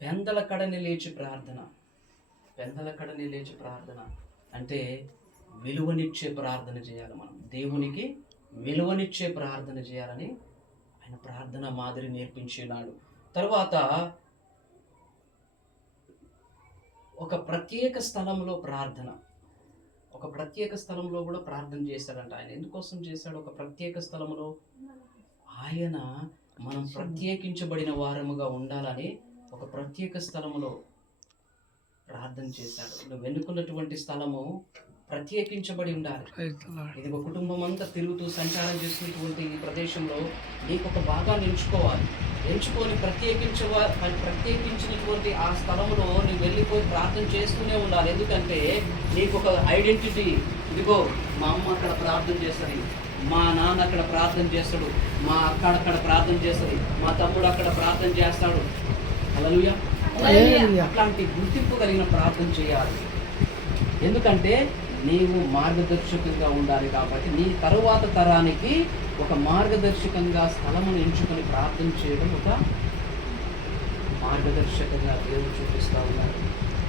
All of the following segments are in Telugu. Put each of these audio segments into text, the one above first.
పెందల కడని లేచి ప్రార్థన. పెందల కడని లేచి ప్రార్థన అంటే విలువనిచ్చే ప్రార్థన చేయాలి. మనం దేవునికి విలువనిచ్చే ప్రార్థన చేయాలని ఆయన ప్రార్థన మాదిరి నేర్పించినాడు. తర్వాత ఒక ప్రత్యేక స్థలంలో ప్రార్థన, ఒక ప్రత్యేక స్థలంలో కూడా ప్రార్థన చేశాడంట. ఆయన ఎందుకోసం చేశాడు? ఒక ప్రత్యేక స్థలంలో ఆయన మనం ప్రత్యేకించబడిన వారముగా ఉండాలని ఒక ప్రత్యేక స్థలములో ప్రార్థన చేశాడు. నువ్వు ఎన్నుకున్నటువంటి స్థలము ప్రత్యేకించబడి ఉండాలి. ఇది ఒక కుటుంబం అంతా తిరుగుతూ సంచారం చేసినటువంటి ఈ ప్రదేశంలో నీకు ఒక భాగాన్ని ఎంచుకోవాలి. ఎంచుకొని ప్రత్యేకించినటువంటి ఆ స్థలంలో నువ్వు వెళ్ళిపోయి ప్రార్థన చేస్తూనే ఉండాలి. ఎందుకంటే నీకు ఒక ఐడెంటిటీ, ఇదిగో మా అమ్మ అక్కడ ప్రార్థన చేస్తుంది, మా నాన్న అక్కడ ప్రార్థన చేస్తాడు, మా అక్క అక్కడ ప్రార్థన చేస్తుంది, మా తమ్ముడు అక్కడ ప్రార్థన చేస్తాడు. హల్లెలూయా. అట్లాంటి గుర్తింపు కలిగిన ప్రార్థన చేయాలి. ఎందుకంటే నీవు మార్గదర్శకంగా ఉండాలి. కాబట్టి నీ తరువాత తరానికి ఒక మార్గదర్శకంగా స్థలమును ఎంచుకొని ప్రార్థన చేయడం ఒక మార్గదర్శకంగా దేవుడు చూపిస్తూ ఉన్నారు.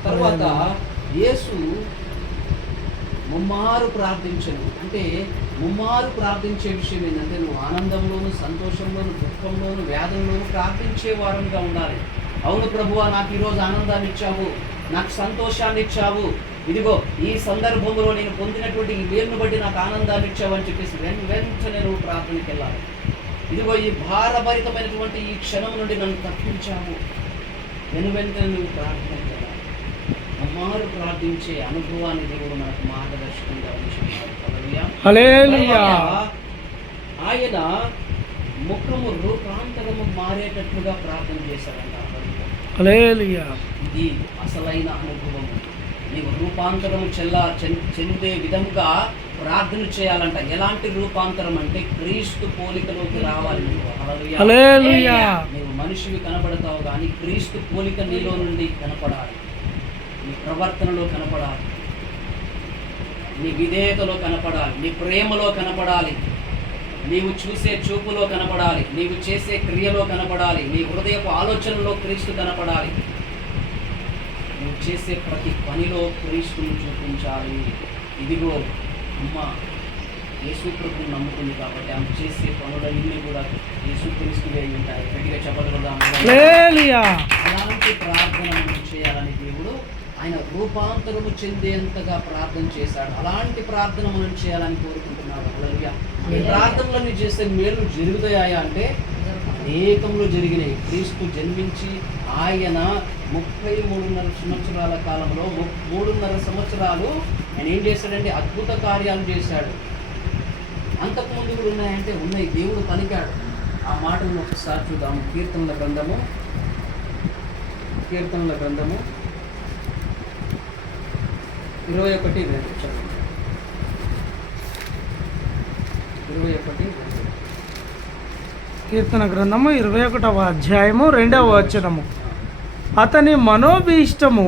తర్వాత యేసు ముమ్మారు ప్రార్థించను. అంటే ముమ్మారు ప్రార్థించే విషయం ఏంటంటే నువ్వు ఆనందంలోను, సంతోషంలోను, దుఃఖంలోను, వేదనలోను ప్రార్థించే వారంగా ఉండాలి. అవును ప్రభువా, నాకు ఈరోజు ఆనందాన్ని ఇచ్చావు, నాకు సంతోషాన్ని ఇచ్చావు, ఇదిగో ఈ సందర్భంలో నేను పొందినటువంటి ఈ వేరును బట్టి నాకు ఆనందాన్ని ఇచ్చావు అని చెప్పేసి వెంటనే నువ్వు ప్రార్థనకి వెళ్ళాలి. ఇదిగో ఈ భారభరితమైనటువంటి ఈ క్షణం నుండి నన్ను తప్పించావు, వెంటనే నువ్వు ప్రార్థనకి వెళ్ళాలి. అమ్మారు ప్రార్థించే అనుభవాన్ని దేవుడు మనకు మార్గదర్శకంగా ఉంచున్నాడు. హల్లెలూయా. ఆయన ముఖము రూపాంతరము మారేటట్లుగా ప్రార్థన చేశాడంట. హల్లెలూయా. ఇది అసలైన అనుభవం. నీవు రూపాంతరము చెందే విధముగా ప్రార్థన చేయాలంట. ఎలాంటి రూపాంతరం అంటే క్రీస్తు పోలికలోకి రావాలి నువ్వు. హల్లెలూయా. నీవు మనిషివి కనబడతావు కానీ క్రీస్తు పోలిక నీలో నుండి కనపడాలి. నీ ప్రవర్తనలో కనపడాలి, నీ విధేయతలో కనపడాలి, నీ ప్రేమలో కనపడాలి, నీవు చూసే చూపులో కనపడాలి, నీవు చేసే క్రియలో కనపడాలి, నీ హృదయపు ఆలోచనలో క్రీస్తు కనపడాలి, నువ్వు చేసే ప్రతి పనిలో క్రీస్తును చూపించాలి. ఇదిగో అమ్మ యేసుప్రభుని నమ్ముకుంది కాబట్టి ఆమె చేసే పనులన్నీ కూడా యేసుక్రీస్తువే ఉంటాయి. గట్టిగా చెప్పగలుగుదాం. అలాంటి ప్రార్థన మనం చేయాలని దేవుడు ఆయన రూపాంతరము చెందేంతగా ప్రార్థన చేశాడు. అలాంటి ప్రార్థన మనం చేయాలని కోరుకుంటున్నాడు. హల్లెలూయా. ఈ ప్రార్థనలన్నీ చేస్తే మేలు జరుగుతాయా అంటే అనేకంలో జరిగినాయి. క్రీస్తు జన్మించి ఆయన 33.5 సంవత్సరాల కాలంలో 3.5 సంవత్సరాలు ఆయన ఏం చేశాడంటే అద్భుత కార్యాలు చేశాడు. అంతకుముందు కూడా ఉన్నాయంటే ఉన్నాయి, దేవుడు పలికాడు. ఆ మాటలను ఒకసారి చూద్దాము. కీర్తనల గ్రంథము 21:2 చెప్పండి. 21:2 కీర్తన గ్రంథము 21వ అధ్యాయము 2వ వచనము. అతని మనోభీష్టము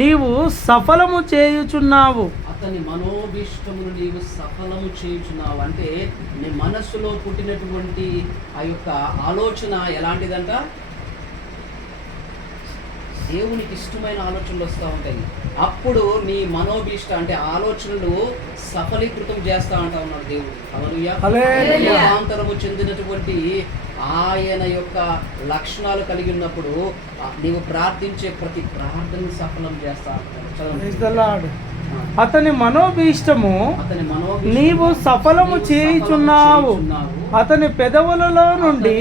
నీవు సఫలము చేయుచున్నావు. అతని మనోభీష్టమును నీవు సఫలము చేయుచున్నావు అంటే నీ మనస్సులో పుట్టినటువంటి ఆ యొక్క ఆలోచన ఎలాంటిదంట? దేవునికి ఇష్టమైన ఆలోచనలు వస్తూ ఉంటాయి. అప్పుడు నీ మనోభీష్ట అంటే ఆలోచనలు సఫలీకృతం చేస్తా ఉంటా ఉన్నాడు దేవుడు. హల్లెలూయా. రూపాంతరము చెందినటువంటి ఆయన యొక్క లక్షణాలు కలిగి ఉన్నప్పుడు నీవు ప్రార్థించే ప్రతి ప్రార్థన సఫలం చేస్తా ఉంటాడు. అతని మనోభీష్టము నీవు సఫలము చేయుచున్నావు. అతని పెదవులలో నుండి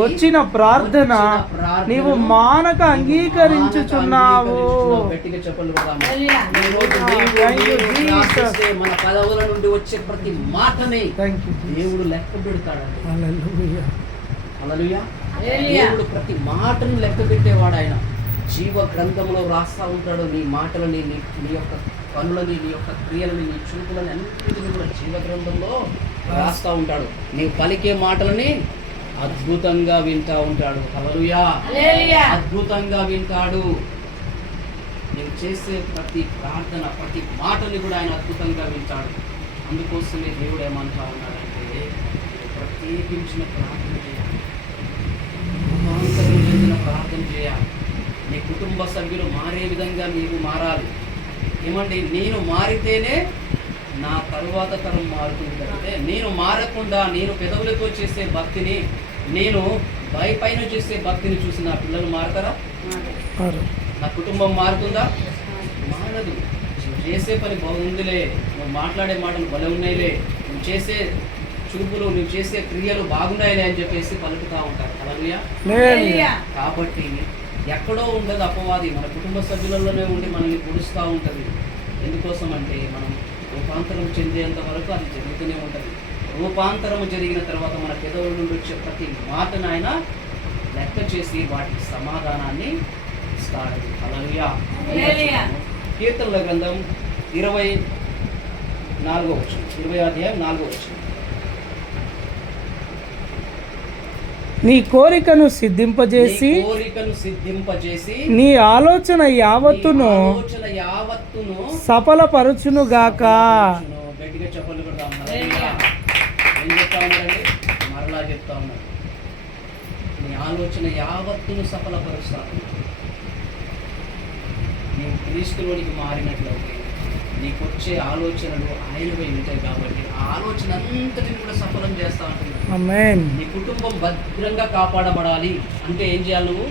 వచ్చిన ప్రార్థన నీవు మానక అంగీకరించుచున్నావు. మన పదవుల నుండి వచ్చే ప్రతి మాటని దేవుడు లెక్క పెడతాడు. హల్లెలూయా. దేవుడు ప్రతి మాటను లెక్క పెట్టేవాడు. ఆయన జీవ గ్రంథంలో రాస్తా ఉంటాడు. నీ మాటలని, నీ యొక్క పనులని, నీ యొక్క క్రియలని, నీ చూపులని అన్నింటినీ కూడా జీవ గ్రంథంలో రాస్తా ఉంటాడు. నీ పలికే మాటలని అద్భుతంగా వింటా ఉంటాడు. హల్లెలూయా. అద్భుతంగా వింటాడు. నేను చేసే ప్రతి ప్రార్థన, ప్రతి మాటని కూడా ఆయన అద్భుతంగా వింటాడు. అందుకోసమే దేవుడు ఏమంటా ఉన్నాడంటే ప్రత్యేకించిన ప్రార్థన చేయాలి, రూపాంతరం చెందిన ప్రార్థన చేయాలి. కుటుంబ సభ్యులు మారే విధంగా నీవు మారాలి. ఏమండి, నేను మారితేనే నా తరువాత తరం మారుతుంది తప్పితే నేను మారకుండా నేను పెదవులతో చేసే భక్తిని, నేను పైన చేసే భక్తిని చూసి నా పిల్లలు మారతారా? నా కుటుంబం మారుతుందా? మారదు. నువ్వు చేసే పని బాగుందిలే, నువ్వు మాట్లాడే మాటలు భలే ఉన్నాయిలే, నువ్వు చేసే చూపులు, నువ్వు చేసే క్రియలు బాగున్నాయిలే అని చెప్పేసి పలుకుతూ ఉంటారు. హల్లెలూయా. కాబట్టి ఎక్కడో ఉండదు అపవాది, మన కుటుంబ సభ్యులలోనే ఉండి మనల్ని పొడుస్తూ ఉంటుంది. ఎందుకోసం అంటే మనం రూపాంతరం చెందేంత వరకు అది జరుగుతూనే ఉంటుంది. రూపాంతరం జరిగిన తర్వాత మన పెదవుల నుండి వచ్చే ప్రతి మాటను ఆయన లెక్క చేసి వాటికి సమాధానాన్ని ఇస్తాడు. హల్లెలూయా. కీర్తనల గ్రంథం 20వ అధ్యాయం 4వ వచనం. నీ కోరికను సిద్ధింపజేసి నీ ఆలోచన యావత్తును సఫలపరచునుగాక. గట్టిగా చెప్పలు కొడదాం. ఏం చెప్తా ఉన్నారండి? మరలా చెప్తా ఉన్నారు, నీ ఆలోచన యావత్తును సఫలపరుస్తాను. నీవు క్రీస్తులోనికి మారినట్లయితే నీకు వచ్చే ఆలోచనలు ఆయనపై ఉంటాయి కాబట్టి ఆ ఆలోచన అంతటిని కూడా సఫలం చేస్తా అంటున్నాడు. ఆమేన్. నీ కుటుంబం భద్రంగా కాపాడబడాలి అంటే ఏం చేయాలి? నువ్వు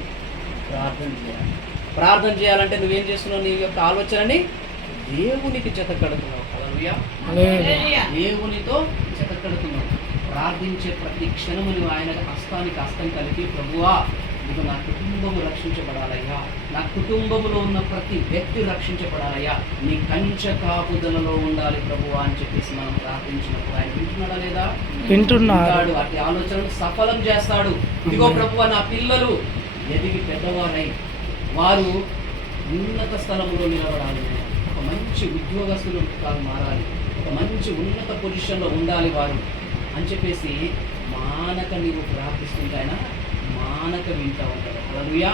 ప్రార్థన చేయాలి. ప్రార్థన చేయాలంటే నువ్వేం చేస్తున్నావు? నీ యొక్క ఆలోచనని దేవునికి జతకడుతున్నావు. హల్లెలూయా. దేవునితో జతకడుతున్నావు. ప్రార్థించే ప్రతి క్షణము నువ్వు ఆయన హస్తానికి హస్తం కలిపి, ప్రభువా ఇదిగో నా కుటుంబము రక్షించబడాలయ్యా, నా కుటుంబములో ఉన్న ప్రతి వ్యక్తి రక్షించబడాలయ్యా, నీ కంచె కాపుదలలో ఉండాలి ప్రభువా అని చెప్పేసి మనం ప్రార్థించినప్పుడు ఆయన వింటున్నాడా లేదా? వింటున్నాడు. వాటి ఆలోచనలు సఫలం చేస్తాడు. ఇదిగో ప్రభువా నా పిల్లలు ఎదిగి పెద్దవారై వారు ఉన్నత స్థలంలో నిలబడాలి, ఒక మంచి ఉద్యోగస్తులు మారాలి, ఒక మంచి ఉన్నత పొజిషన్లో ఉండాలి వారు అని చెప్పేసి మానక నీవు ప్రార్థిస్తుంటే ఆయన మానక వింటూ ఉంటాడు. హల్లెలూయా.